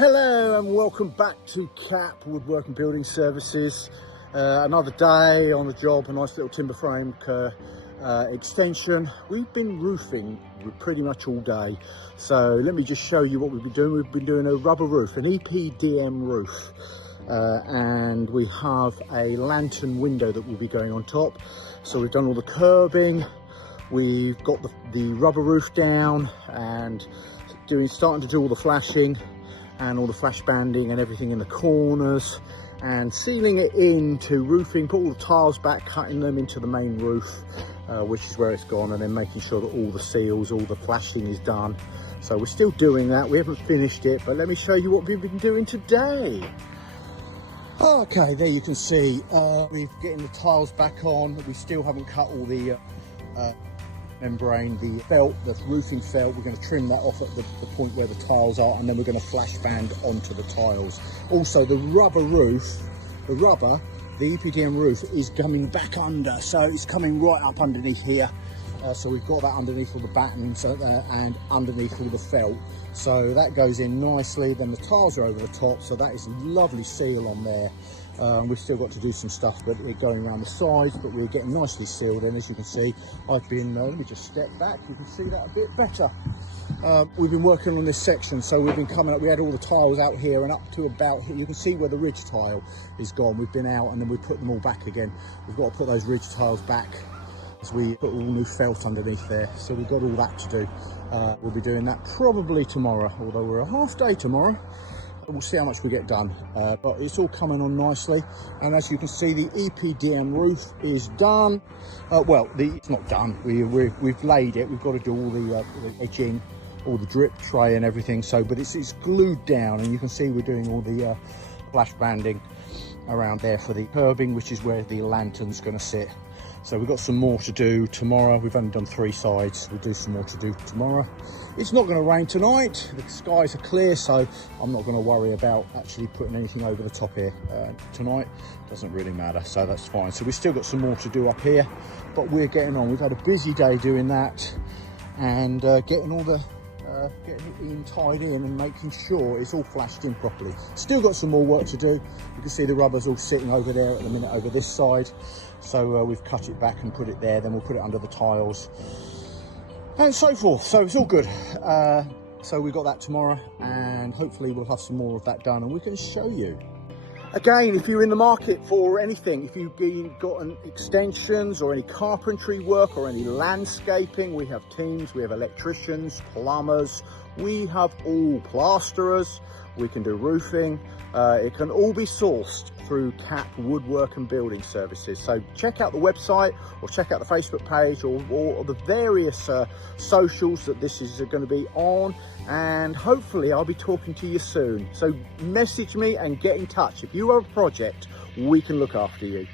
Hello and welcome back to CAP Woodworking Building Services. Another day on the job, a nice little timber frame extension. We've been roofing pretty much all day, so let me just show you what we've been doing. We've been doing a rubber roof, an EPDM roof, and we have a lantern window that will be going on top. So we've done all the curbing, we've got the rubber roof down and starting to do all the flashing and all the flash banding and everything in the corners, and sealing it into roofing, put all the tiles back, cutting them into the main roof, which is where it's gone, and then making sure that all the seals, all the flashing is done. So we're still doing that. We haven't finished it, but let me show you what we've been doing today. Okay, there you can see we're getting the tiles back on. We still haven't cut all the membrane, the felt, the roofing felt. We're going to trim that off at the point where the tiles are, and then we're going to flash band onto the tiles. Also, the rubber roof, the EPDM roof is coming back under, so it's coming right up underneath here. So we've got that underneath all the batons and underneath all the felt, so that goes in nicely. Then the tiles are over the top, so that is a lovely seal on there. We've still got to do some stuff, but we're going around the sides, but we're getting nicely sealed. And as you can see, I've been, let me just step back, you can see that a bit better. We've been working on this section, so we've been coming up, we had all the tiles out here and up to about here. You can see where the ridge tile is gone. We've been out and then we put them all back again. We've got to put those ridge tiles back as we put all new felt underneath there. So we've got all that to do. We'll be doing that probably tomorrow, although we're a half day tomorrow. We'll see how much we get done, but it's all coming on nicely. And as you can see, the EPDM roof is done. It's not done. We've laid it. We've got to do all the edging, all the drip tray and everything. So, but it's glued down, and you can see we're doing all the flash banding around there for the curbing, which is where the lantern's going to sit. So we've got some more to do tomorrow. We've only done 3 sides. We'll do some more to do tomorrow. It's not going to rain tonight. The skies are clear, so I'm not going to worry about actually putting anything over the top here tonight. Doesn't really matter, so that's fine. So we've still got some more to do up here, but we're getting on. We've had a busy day doing that and getting all the getting it in, tied in, and making sure it's all flashed in properly. Still got some more work to do. You can see the rubber's all sitting over there at the minute over this side. So we've cut it back and put it there, then we'll put it under the tiles and so forth. So it's all good. So we've got that tomorrow, and hopefully we'll have some more of that done and we can show you. Again, if you're in the market for anything, if you've got extensions or any carpentry work or any landscaping, we have teams, we have electricians, plumbers, we have all plasterers, we can do roofing. It can all be sourced through CAP Woodworking Building Services. So check out the website or check out the Facebook page or the various socials that this is going to be on, and hopefully I'll be talking to you soon. So message me and get in touch. If you have a project, we can look after you.